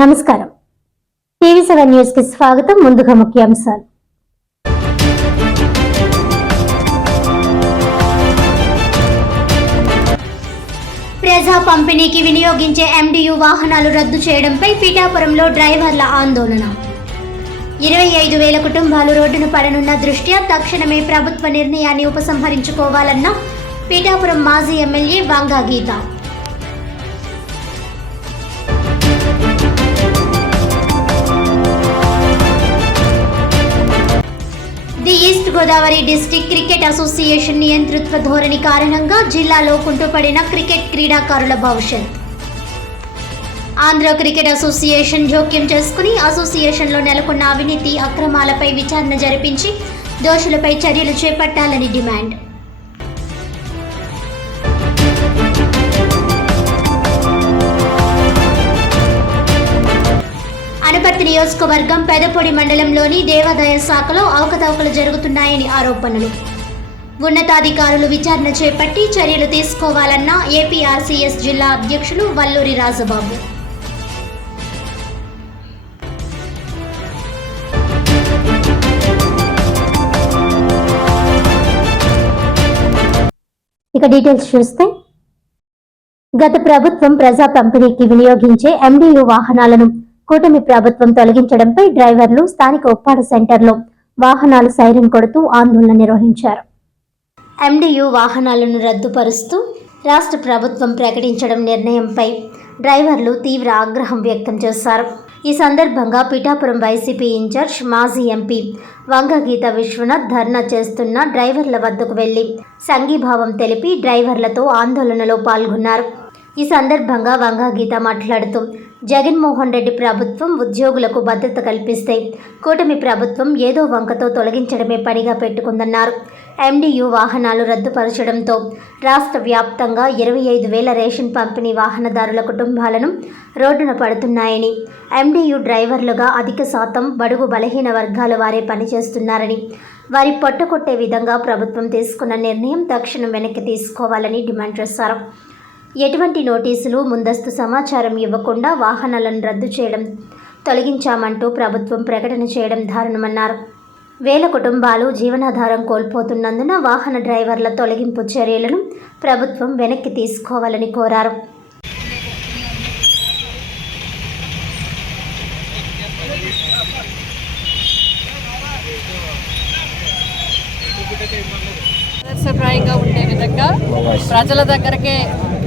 నమస్కారం. టీవీ7 న్యూస్ కి స్వాగతం. ముందుగా ముఖ్యాంశాలు. ప్రజా పంపిణీకి వినియోగించే MDU వాహనాలు రద్దు చేయడంపై పిఠాపురంలో డ్రైవర్ల ఆందోళన. 25,000 కుటుంబాలు రోడ్డున పడనున్న దృష్ట్యా తక్షణమే ప్రభుత్వ నిర్ణయాన్ని ఉపసంహరించుకోవాలన్న పిఠాపురం మాజీ MLA Vanga Geetha. The east Godavari district cricket association నియంతృత్వ ధోరణి కారణంగా జిల్లాలో కుంటుపడిన క్రికెట్ క్రీడాకారుల భవిష్యత్. ఆంధ్ర క్రికెట్ అసోసియేషన్ జోక్యం చేసుకుని అసోసియేషన్లో నెలకొన్న అవినీతి అక్రమాలపై విచారణ జరిపించి దోషులపై చర్యలు చేపట్టాలని డిమాండ్. అనపర్తి నియోజకవర్గం పెదపొడి మండలంలోని దేవాదాయ శాఖలో అవకతవకలు జరుగుతున్నాయని ఆరోపణలు. ఉన్నతాధికారులు విచారణ చేపట్టి చర్యలు తీసుకోవాలన్న ఏపీఆర్సీఎస్ జిల్లా అధ్యక్షులు వల్లూరి రాజబాబు. ఇక డీటెయిల్స్ చూస్తే, గత ప్రభుత్వం ప్రజా పంపిణీకి వినియోగించే MDU వాహనాలను కూటమి ప్రభుత్వం తొలగించడంపై డ్రైవర్లు స్థానిక ఉప్పాడ సెంటర్లో వాహనాలు సైరన్ కొడుతూ ఆందోళన నిర్వహించారు. MDU వాహనాలను రద్దుపరుస్తూ రాష్ట్ర ప్రభుత్వం ప్రకటించడం నిర్ణయంపై డ్రైవర్లు తీవ్ర ఆగ్రహం వ్యక్తం చేశారు. ఈ సందర్భంగా పిఠాపురం వైసీపీ ఇన్ఛార్జ్ మాజీ ఎంపీ వంగా గీత విశ్వనాథ్ ధర్నా చేస్తున్న డ్రైవర్ల వద్దకు వెళ్లి సంఘీభావం తెలిపి డ్రైవర్లతో ఆందోళనలో పాల్గొన్నారు. ఈ సందర్భంగా వంగా గీత మాట్లాడుతూ, జగన్మోహన్ రెడ్డి ప్రభుత్వం ఉద్యోగులకు భద్రత కల్పిస్తే కూటమి ప్రభుత్వం ఏదో వంకతో తొలగించడమే పనిగా పెట్టుకుందన్నారు. MDU వాహనాలు రద్దుపరచడంతో రాష్ట్ర వ్యాప్తంగా 25,000 రేషన్ పంపిణీ వాహనదారుల కుటుంబాలను రోడ్డున పడుతున్నాయని, MDU డ్రైవర్లుగా అధిక శాతం బడుగు బలహీన వర్గాల వారే పనిచేస్తున్నారని, వారి పొట్టకొట్టే విధంగా ప్రభుత్వం తీసుకున్న నిర్ణయం తక్షణం వెనక్కి తీసుకోవాలని డిమాండ్ చేశారు. ఎటువంటి నోటీసులు, ముందస్తు సమాచారం ఇవ్వకుండా వాహనాలను రద్దు చేయడం, తొలగించామంటూ ప్రభుత్వం ప్రకటన చేయడం దారుణమన్నారు. వేల కుటుంబాలు జీవనాధారం కోల్పోతున్నందున వాహన డ్రైవర్ల తొలగింపు చర్యలను ప్రభుత్వం వెనక్కి తీసుకోవాలని కోరారు. ఆదర్శప్రాయంగా ఉండే విధంగా ప్రజల దగ్గరకే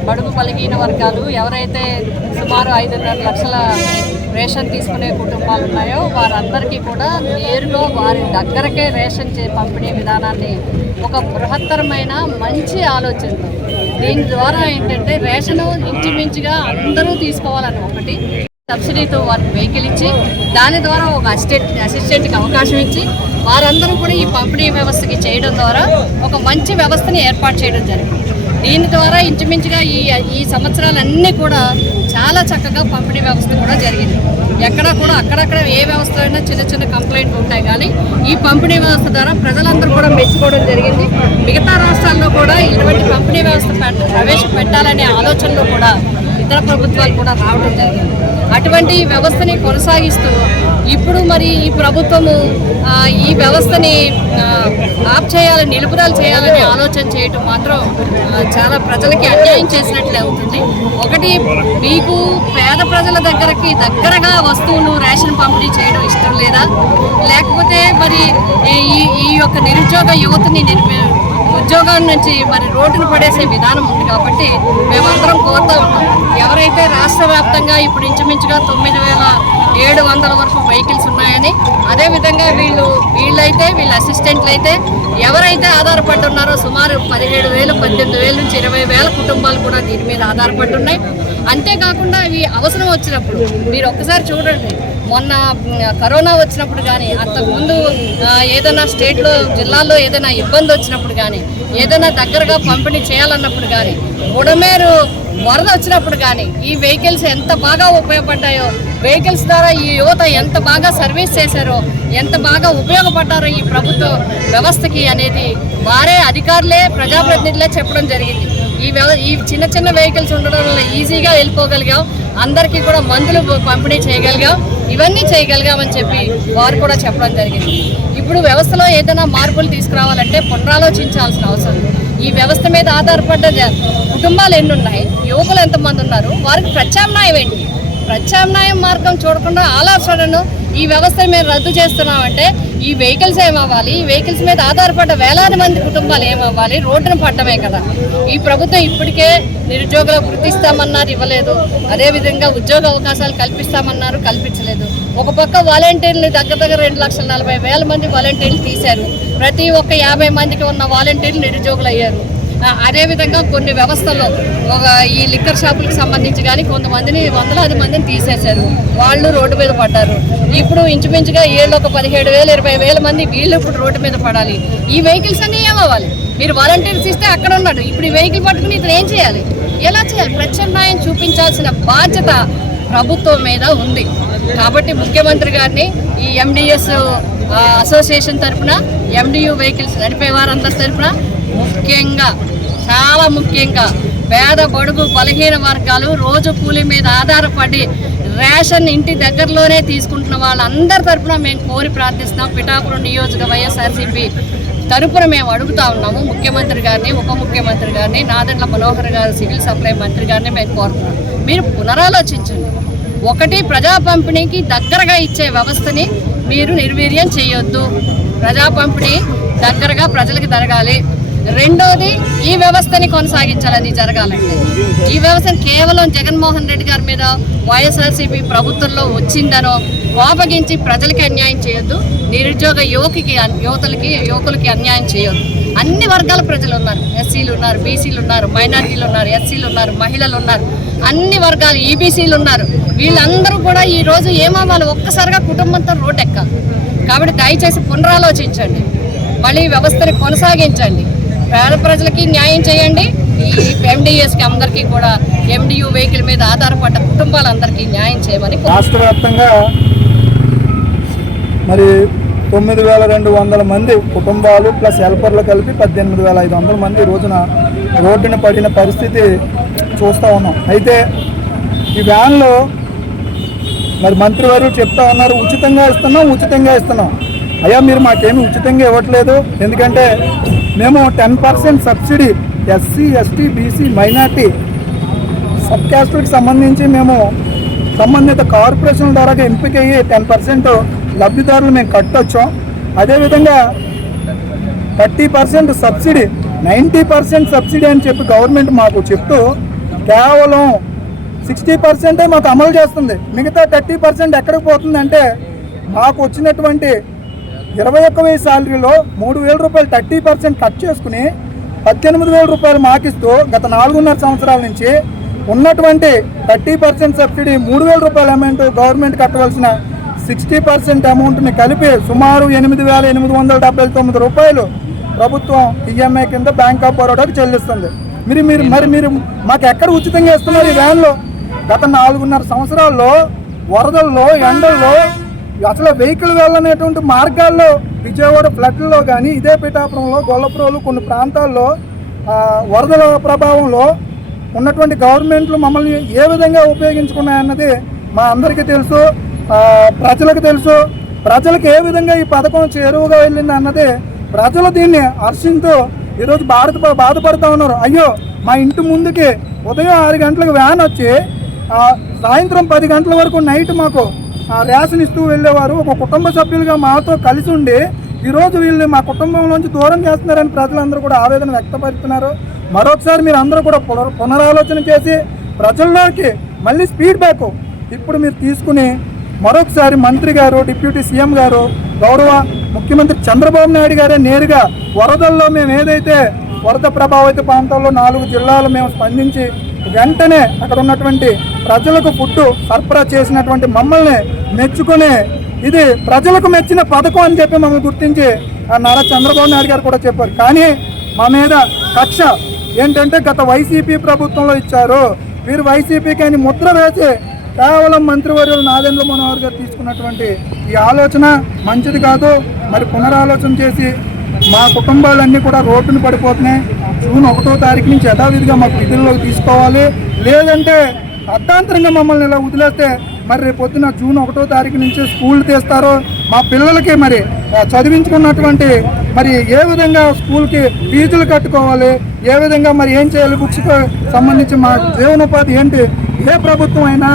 బడుగు బలహీన వర్గాలు ఎవరైతే సుమారు 5.5 లక్షల రేషన్ తీసుకునే కుటుంబాలు ఉన్నాయో వారందరికీ కూడా నేరుగా వారి దగ్గరకే రేషన్ పంపిణీ విధానాన్ని ఒక బృహత్తరమైన మంచి ఆలోచన. దీని ద్వారా ఏంటంటే రేషను ఇంచుమించుగా అందరూ తీసుకోవాలని ఒకటి, సబ్సిడీతో వారికి వెహికల్ ఇచ్చి దాని ద్వారా ఒక అసిస్టెంట్కి అవకాశం ఇచ్చి వారందరూ కూడా ఈ పంపిణీ వ్యవస్థకి చేయడం ద్వారా ఒక మంచి వ్యవస్థని ఏర్పాటు చేయడం జరిగింది. దీని ద్వారా ఇంచుమించుగా ఈ సంవత్సరాలన్నీ కూడా చాలా చక్కగా పంపిణీ వ్యవస్థ కూడా జరిగింది. ఎక్కడా కూడా అక్కడక్కడ ఏ వ్యవస్థలో అయినా చిన్న చిన్న కంప్లైంట్లు ఉంటాయి, కానీ ఈ పంపిణీ వ్యవస్థ ద్వారా ప్రజలందరూ కూడా మెచ్చుకోవడం జరిగింది. మిగతా రాష్ట్రాల్లో కూడా ఇటువంటి పంపిణీ వ్యవస్థ ప్రవేశపెట్టాలనే ఆలోచనలో కూడా ఇతర ప్రభుత్వాలు కూడా రావడం జరిగింది. అటువంటి వ్యవస్థని కొనసాగిస్తూ ఇప్పుడు మరి ఈ ప్రభుత్వము ఈ వ్యవస్థని ఆఫ్ చేయాలని, నిలుపుదల చేయాలని ఆలోచన చేయటం మాత్రం చాలా ప్రజలకి అన్యాయం చేసినట్లే అవుతుంది. ఒకటి, మీకు పేద ప్రజల దగ్గరగా వస్తువులు రేషన్ పంపిణీ చేయడం ఇష్టం లేదా, లేకపోతే మరి ఈ యొక్క నిరుద్యోగ యువతని ఉద్యోగాల నుంచి మరి రోడ్డును పడేసే విధానం ఉంది. కాబట్టి మేమందరం కోరుతూ ఉంటాం, ఎవరైతే రాష్ట్ర వ్యాప్తంగా ఇప్పుడు ఇంచుమించుగా 9,700 వరకు వెహికల్స్ ఉన్నాయని, అదేవిధంగా వీళ్ళ అసిస్టెంట్లు అయితే ఎవరైతే ఆధారపడి ఉన్నారో సుమారు 17,000, 18,000 నుంచి 20,000 కుటుంబాలు కూడా దీని మీద ఆధారపడి ఉన్నాయి. అంతేకాకుండా ఇవి అవసరం వచ్చినప్పుడు మీరు ఒక్కసారి చూడండి, మొన్న కరోనా వచ్చినప్పుడు కానీ, అంతకుముందు ఏదైనా స్టేట్లో జిల్లాల్లో ఏదైనా ఇబ్బంది వచ్చినప్పుడు కానీ, ఏదైనా దగ్గరగా పంపిణీ చేయాలన్నప్పుడు కానీ, బుడమేరు వరద వచ్చినప్పుడు కానీ ఈ వెహికల్స్ ఎంత బాగా ఉపయోగపడ్డాయో, వెహికల్స్ ద్వారా ఈ యువత ఎంత బాగా సర్వీస్ చేశారో, ఎంత బాగా ఉపయోగపడ్డారో ఈ ప్రభుత్వ వ్యవస్థకి అనేది వారే అధికారులే, ప్రజాప్రతినిధులే చెప్పడం జరిగింది. ఈ చిన్న చిన్న వెహికల్స్ ఉండడం వల్ల ఈజీగా వెళ్ళిపోగలిగాం. అందరికీ కూడా మందులు పంపిణీ చేయగలిగాం, ఇవన్నీ చేయగలిగామని చెప్పి వారు కూడా చెప్పడం జరిగింది. ఇప్పుడు వ్యవస్థలో ఏదైనా మార్పులు తీసుకురావాలంటే పునరాలోచించాల్సిన అవసరం. ఈ వ్యవస్థ మీద ఆధారపడ్డ కుటుంబాలు ఎన్ని ఉన్నాయి, యువకులు ఎంతమంది ఉన్నారు, వారికి ప్రత్యామ్నాయం ఏంటి? ప్రత్యామ్నాయం మార్గం చూడకుండా ఆలోచనను ఈ వ్యవస్థ మీద రద్దు చేస్తున్నామంటే ఈ వెహికల్స్ ఏమవ్వాలి? ఈ వెహికల్స్ మీద ఆధారపడ్డ వేలాది మంది కుటుంబాలు ఏమవ్వాలి? రోడ్డును పడ్డమే కదా. ఈ ప్రభుత్వం ఇప్పటికే నిరుద్యోగులు గుర్తిస్తామన్నారు, ఇవ్వలేదు. అదేవిధంగా ఉద్యోగ అవకాశాలు కల్పిస్తామన్నారు, కల్పించలేదు. ఒక పక్క వాలంటీర్లు దగ్గర 2,40,000 మంది వాలంటీర్లు తీశారు. ప్రతి ఒక్క 50 మందికి ఉన్న వాలంటీర్లు నిరుద్యోగులు అయ్యారు. అదేవిధంగా కొన్ని వ్యవస్థల్లో ఈ లిక్కర్ షాపులకు సంబంధించి కానీ కొంతమందిని 100,000 మందిని తీసేశారు, వాళ్ళు రోడ్డు మీద పడ్డారు. ఇప్పుడు ఇంచుమించుగా ఏళ్ళు ఒక 17,000 20,000 మంది వీళ్ళు ఇప్పుడు రోడ్డు మీద పడాలి. ఈ వెహికల్స్ అన్నీ ఏమవ్వాలి? మీరు వాలంటీర్స్ ఇస్తే అక్కడ ఉన్నాడు, ఇప్పుడు ఈ వెహికల్ పట్టుకుని ఇతను ఏం చేయాలి? ఎలా చేయాలి? ప్రత్యామ్నాయం చూపించాల్సిన బాధ్యత ప్రభుత్వం మీద ఉంది. కాబట్టి ముఖ్యమంత్రి గారిని ఈ ఎండిఎస్ అసోసియేషన్ తరఫున, ఎండియు వెహికల్స్ నడిపే వారందరి తరఫున ముఖ్యంగా, చాలా ముఖ్యంగా పేద బడుగు బలహీన వర్గాలు రోజు కూలీ మీద ఆధారపడి రేషన్ ఇంటి దగ్గరలోనే తీసుకుంటున్న వాళ్ళందరి తరఫున మేము కోరి ప్రార్థిస్తున్నాం. పిఠాపురం నియోజక వైఎస్ఆర్సీపీ తరఫున మేము అడుగుతా ఉన్నాము ముఖ్యమంత్రి గారిని, ఉప ముఖ్యమంత్రి గారిని, నాదెండ్ల మనోహర్ గారు సివిల్ సప్లై మంత్రి గారిని మేము కోరుతున్నాం. మీరు పునరాలోచించండి. ఒకటి, ప్రజా పంపిణీకి దగ్గరగా ఇచ్చే వ్యవస్థని మీరు నిర్వీర్యం చేయొద్దు. ప్రజా పంపిణీ దగ్గరగా ప్రజలకు జరగాలి. రెండోది, ఈ వ్యవస్థని కొనసాగించాలని జరగాలంటే ఈ వ్యవస్థను కేవలం జగన్మోహన్ రెడ్డి గారి మీద వైఎస్ఆర్సీపీ ప్రభుత్వంలో వచ్చిందనో కోపగించి ప్రజలకి అన్యాయం చేయొద్దు. నిరుద్యోగ యువకులకి అన్యాయం చేయొద్దు. అన్ని వర్గాల ప్రజలు ఉన్నారు. ఎస్సీలు ఉన్నారు, బీసీలు ఉన్నారు, మైనార్టీలు ఉన్నారు, ఎస్సీలు ఉన్నారు, మహిళలు ఉన్నారు, అన్ని వర్గాలు, ఈబీసీలు ఉన్నారు. వీళ్ళందరూ కూడా ఈరోజు ఏమవ్వాలి? ఒక్కసారిగా కుటుంబంతో రోడ్డు ఎక్కాలి. కాబట్టి దయచేసి పునరాలోచించండి, మళ్ళీ వ్యవస్థని కొనసాగించండి, పేద ప్రజలకి న్యాయం చేయండి. ఈ ఎండిఎస్కి అందరికీ కూడా, ఎండియు వెహికల్ మీద ఆధారపడ్డ కుటుంబాలందరికీ న్యాయం చేయమని. రాష్ట్ర వ్యాప్తంగా మరి 9,200 మంది కుటుంబాలు ప్లస్ హెల్పర్లు కలిపి 18,500 మంది ఈ రోజున రోడ్డున పడిన పరిస్థితి చూస్తూ ఉన్నాం. అయితే ఈ వ్యాన్లో మరి మంత్రివారు చెప్తా ఉన్నారు, ఉచితంగా ఇస్తున్నాం. అయ్యా, మీరు మాకేమి ఉచితంగా ఇవ్వట్లేదు. ఎందుకంటే మేము 10% subsidy SC, ST, BC, minority sub క్యాస్ట్కి సంబంధించి మేము సంబంధిత కార్పొరేషన్ ద్వారా ఎంపికయ్యి 10% లబ్ధిదారులు మేము కట్టొచ్చాం. అదేవిధంగా 30% సబ్సిడీ, 90% సబ్సిడీ అని చెప్పి గవర్నమెంట్ మాకు చెప్తూ కేవలం 60% మాకు అమలు చేస్తుంది. మిగతా 30% ఎక్కడికి పోతుందంటే మాకు వచ్చినటువంటి 21,000 శాలరీలో 3,000 రూపాయలు 30% కట్ చేసుకుని 18,000 రూపాయలు మాకిస్తూ గత 4.5 సంవత్సరాల నుంచి ఉన్నటువంటి 30% సబ్సిడీ 3,000 రూపాయల అమౌంట్ గవర్నమెంట్ కట్టవలసిన 60% అమౌంట్ని కలిపి సుమారు 8,879 రూపాయలు ప్రభుత్వం ఈఎంఐ కింద బ్యాంక్ ఆఫ్ బరోడాకి చెల్లిస్తుంది. మీరు మాకు ఎక్కడ ఉచితంగా ఇస్తున్నారు ఈ వ్యాన్లో? గత 4.5 సంవత్సరాల్లో వరదల్లో, ఎండల్లో, అసలు వెహికల్ వెళ్ళనేటువంటి మార్గాల్లో, విజయవాడ ఫ్లడ్లో కానీ, ఇదే పిఠాపురంలో, గొల్లపురంలో కొన్ని ప్రాంతాల్లో వరదల ప్రభావంలో ఉన్నటువంటి గవర్నమెంట్లు మమ్మల్ని ఏ విధంగా ఉపయోగించుకున్నాయన్నది మా అందరికీ తెలుసు, ప్రజలకు తెలుసు. ప్రజలకు ఏ విధంగా ఈ పథకం చేరువుగా వెళ్ళింది అన్నది ప్రజలు దీన్ని హర్షింతూ ఈరోజు బాధపడుతూ ఉన్నారు. అయ్యో, మా ఇంటి ముందుకి ఉదయం 6 గంటలకు వ్యాన్ వచ్చి సాయంత్రం 10 గంటల వరకు నైట్ మాకు రేషన్ ఇస్తూ వెళ్ళేవారు. ఒక కుటుంబ సభ్యులుగా మాతో కలిసి ఉండి ఈరోజు వీళ్ళు మా కుటుంబంలోంచి దూరం చేస్తున్నారని ప్రజలందరూ కూడా ఆవేదన వ్యక్తపరుస్తున్నారు. మరొకసారి మీరు అందరూ కూడా పునరాలోచన చేసి ప్రజల్లోకి మళ్ళీ స్పీడ్ బ్యాక్ ఇప్పుడు మీరు తీసుకుని మరొకసారి మంత్రి గారు, డిప్యూటీ సీఎం గారు, గౌరవ ముఖ్యమంత్రి చంద్రబాబు నాయుడు గారే నేరుగా వరదల్లో మేము ఏదైతే వరద ప్రభావిత ప్రాంతాల్లో 4 జిల్లాలు మేము స్పందించి వెంటనే అక్కడ ఉన్నటువంటి ప్రజలకు ఫుడ్ సరఫరా చేసినటువంటి మమ్మల్ని మెచ్చుకుని ఇది ప్రజలకు మెచ్చిన పథకం అని చెప్పి మమ్మల్ని గుర్తించి నారా చంద్రబాబు నాయుడు గారు కూడా చెప్పారు. కానీ మా మీద కక్ష ఏంటంటే గత వైసీపీ ప్రభుత్వంలో ఇచ్చారు, వీరు వైసీపీకి అని ముద్ర వేసి కేవలం మంత్రివర్యులు నాదెండ్ల మనోహర్ గారు తీసుకున్నటువంటి ఈ ఆలోచన మంచిది కాదు. మరి పునరాలోచన చేసి మా కుటుంబాలన్నీ కూడా రోడ్డును పడిపోతున్నాయి. జూన్ 1వ తారీఖు నుంచి యథావిధిగా మాకు విధుల్లోకి తీసుకోవాలి. లేదంటే అర్ధాంతరంగా మమ్మల్ని ఇలా వదిలేస్తే మరి రేపు పొద్దున జూన్ 1వ తారీఖు నుంచి స్కూల్ తీస్తారో మా పిల్లలకి మరి చదివించుకున్నటువంటి మరి ఏ విధంగా స్కూల్కి ఫీజులు కట్టుకోవాలి, ఏ విధంగా మరి ఏం చేయాలి, బుక్స్కి సంబంధించి మా జీవనోపాధి ఏంటి, ఏ ప్రభుత్వం అయినా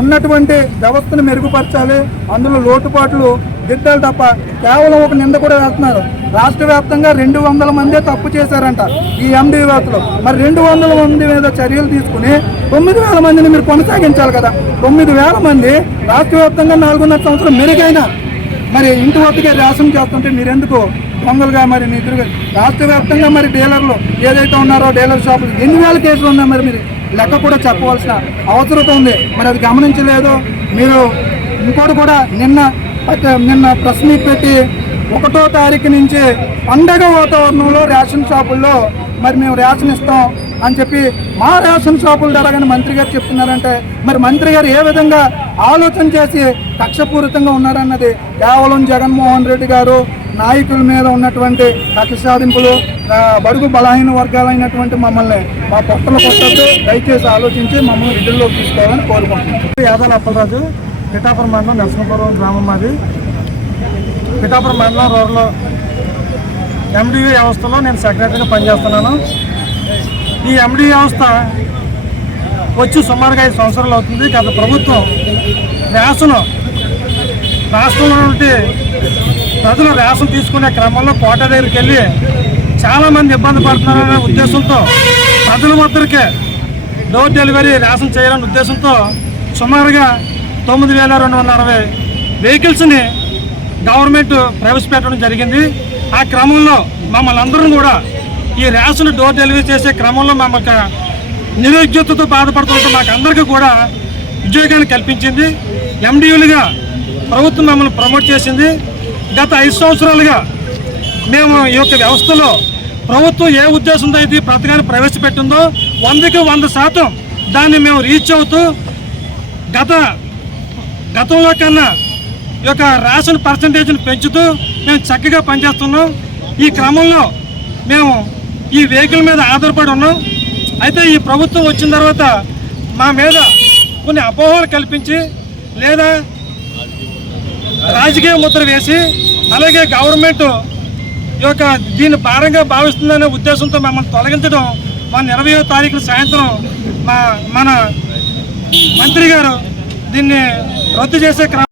ఉన్నటువంటి వ్యవస్థను మెరుగుపరచాలి, అందులో లోటుపాట్లు దిద్దాలి తప్ప కేవలం ఒక నింద కూడా వేస్తున్నారు. రాష్ట్ర వ్యాప్తంగా 200 మందే తప్పు చేశారంట ఈ ఎండి వ్యవస్థలో. మరి 200 మంది మీద చర్యలు తీసుకుని 9,000 మందిని మీరు కొనసాగించాలి కదా. 9,000 మంది రాష్ట్ర వ్యాప్తంగా 4.5 సంవత్సరం మెరుగైన మరి ఇంటి వద్దకే రేషన్ చేస్తుంటే మీరెందుకు దొంగలుగా మరి నిధులుగా రాష్ట్ర వ్యాప్తంగా మరి డీలర్లు ఏదైతే ఉన్నారో డీలర్ షాపులు ఎన్ని వేల కేసులు ఉన్నాయి మరి మీరు లెక్క కూడా చెప్పవలసిన అవసరం ఉంది. మరి అది గమనించలేదు మీరు. ఇంకోటి కూడా నిన్న ప్రెస్ మీట్ పెట్టి 1వ తారీఖు నుంచి పండగ వాతావరణంలో రేషన్ షాపుల్లో మరి మేము రేషన్ ఇస్తాం అని చెప్పి మా రేషన్ షాపుల ధరగానే మంత్రి గారు చెప్తున్నారంటే మరి మంత్రి గారు ఏ విధంగా ఆలోచన చేసి కక్షపూరితంగా ఉన్నారన్నది కేవలం జగన్మోహన్ రెడ్డి గారు నాయకుల మీద ఉన్నటువంటి కక్ష సాధింపులు, బడుగు బలహీన వర్గాలైనటువంటి మమ్మల్ని మా పొట్టలు కొట్టద్దు, దయచేసి ఆలోచించి మమ్మల్ని విధుల్లోకి తీసుకోవాలని కోరుకుంటున్నాం. యాదాల అప్పలరాజు, పిఠాపురం మండలం నరసింహపురం గ్రామం మాది. పిఠాపురం మండలం రోడ్లో ఎండియూ వ్యవస్థలో నేను సెక్రటరీగా పనిచేస్తున్నాను. ఈ ఎండి వ్యవస్థ వచ్చి సుమారుగా 5 సంవత్సరాలు అవుతుంది. గత ప్రభుత్వం రేషను రాష్ట్రంలో నుండి ప్రజలు రేషన్ తీసుకునే క్రమంలో కోట దగ్గరికి వెళ్ళి చాలామంది ఇబ్బంది పడుతున్నారనే ఉద్దేశంతో ప్రజల వద్దరికే డోర్ డెలివరీ రేషన్ చేయాలనే ఉద్దేశంతో సుమారుగా 9,260 వెహికల్స్ని గవర్నమెంట్ ప్రవేశపెట్టడం జరిగింది. ఆ క్రమంలో మమ్మల్ని అందరం కూడా ఈ రేషన్ డోర్ డెలివరీ చేసే క్రమంలో మమ్మల్ని నిరుద్యోగంతో బాధపడుతుంటే మాకు అందరికీ కూడా ఉద్యోగాన్ని కల్పించింది. ఎండియూలుగా ప్రభుత్వం మమ్మల్ని ప్రమోట్ చేసింది. గత 5 సంవత్సరాలుగా మేము ఈ యొక్క వ్యవస్థలో ప్రభుత్వం ఏ ఉద్దేశంతో అయితే పథకాన్ని ప్రవేశపెట్టిందో 100కి 100% దాన్ని మేము రీచ్ అవుతూ గతంలో కన్నా ఈ యొక్క రేషన్ పర్సంటేజ్ని పెంచుతూ మేము చక్కగా పనిచేస్తున్నాం. ఈ క్రమంలో మేము ఈ వెహికల్ మీద ఆధారపడి ఉన్నాం. అయితే ఈ ప్రభుత్వం వచ్చిన తర్వాత మా మీద కొన్ని అపోహలు కల్పించి లేదా రాజకీయ ముద్ర వేసి అలాగే గవర్నమెంట్ ఈ యొక్క దీన్ని భారంగా భావిస్తుందనే ఉద్దేశంతో మమ్మల్ని తొలగించడం మన 20వ తారీఖు సాయంత్రం మన మంత్రి గారు దీన్ని రద్దు చేసే